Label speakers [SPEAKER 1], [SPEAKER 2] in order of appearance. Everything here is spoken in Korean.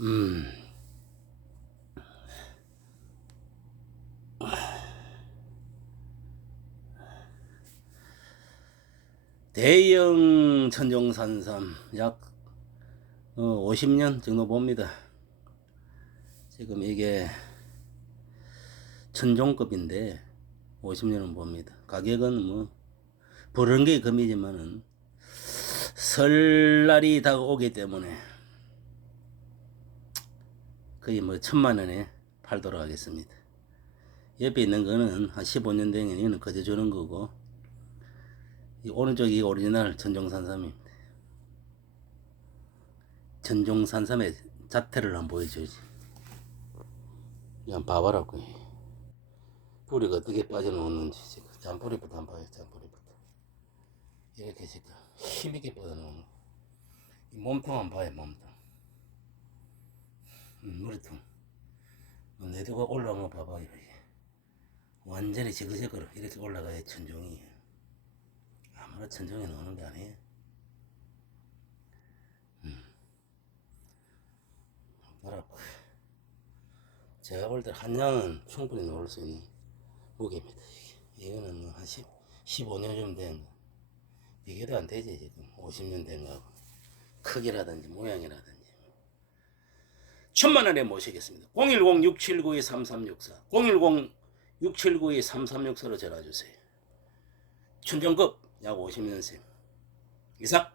[SPEAKER 1] 음. 대형 천종산삼 약 어, 50년 정도 봅니다. 지금 이게 천종급인데 50년은 봅니다. 가격은 뭐 부른 게 금이지만은 설날이 다가오기 때문에 거의 뭐 천만 원에 팔도록 하겠습니다. 옆에 있는 거는 한 15년 된 이는 거저 주는 거고 이 오른쪽이 오리지널 전종산삼입니다. 전종산삼의 자태를 한번 보여줘야지. 그냥 봐봐라고. 뿌리가 어떻게 빠져나오는지 지금 잔뿌리부터 한번 봐요. 잔뿌리부터. 이렇게 지금 힘있게. 이 몸통 한번 봐요. 몸통. 음, 머리통. 내두가 올라온 거 봐봐요. 이게. 완전히 지그재그로 이렇게 올라가야 천종이. 아무나 천종에 나오는 게 아니에요. 음. 뭐라고. 제가 볼 때 한 양은 충분히 넣을 수 있는 무게입니다. 이거는 한 10, 15년 좀된 거. 비교도 안 되지, 지금. 50년 된 거하고. 크기라든지 모양이라든지. 천만 원에 모시겠습니다. 010-679-3364. 010-679-3364로 전화 주세요. 천정급 약 50년생 이상